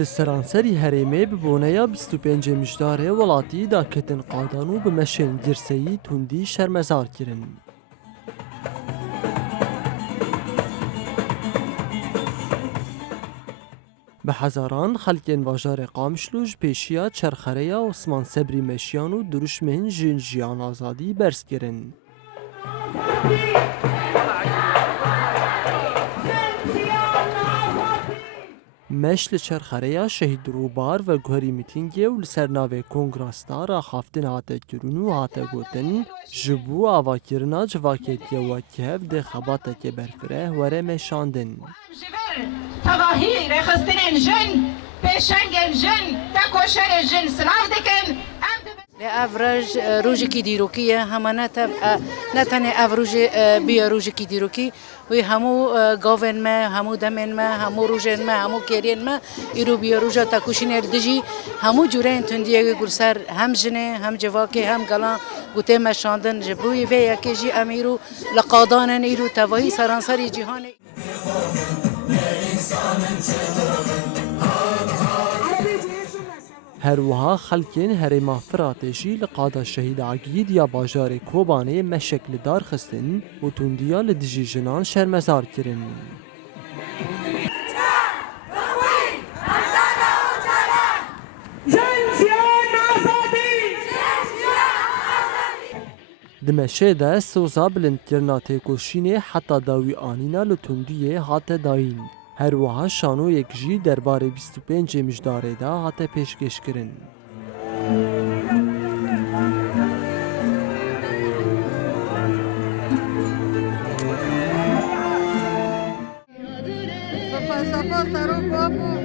لسرانسری هەرێمێ ببوونەیە 25 مژدارێ وڵاتی داکەتن قادان و بمەشێن گرسەیی توندی شەرمەزار kirin. به هزاران خلکین باجار قامشلوج پیشیا چرخریا عثمان صبری مشیان و دروشمهن جن جیان آزادی برس گرن. مشل چرخریا شهید روبار و گوهری میتینگی و لسرناوی کنگراستا را خافتن هاته کرون و هاته گوتن جبو آواکرنا جواکیتی و کهف ده خباته که برفره وره مشاندن. تواهی رخصتن جن پیشنگن جن تکوشن جن سلاف دکن افراج روزی کی دیروکیه همانه نتنه افراج بیا روزی کی دیروکی و همو گاون ما همو دمن ما همو روزن ما همو کرین ما ایرو بیا روزا تکوشین اردجی همو جورین تندیه گلسر هم جنه هم جواکی هم گلان گوته مشاندن جبوی و یکیجی امیرو لقادانن ایرو تواهی سرانسری جهان هروها خلکین هرما فراتشی لقادا شهید عقید یا باجار کوبانه مشکل دار خستن و توندیا لدجی جنان شرمزار کرن. دمشه ده سوزا بلند کرنا تکوشینه حتی داوی آنینا لتوندیه هات داین. هر وها شانو یک جی درباره 25 مژداره دا هات پیشکش کرن.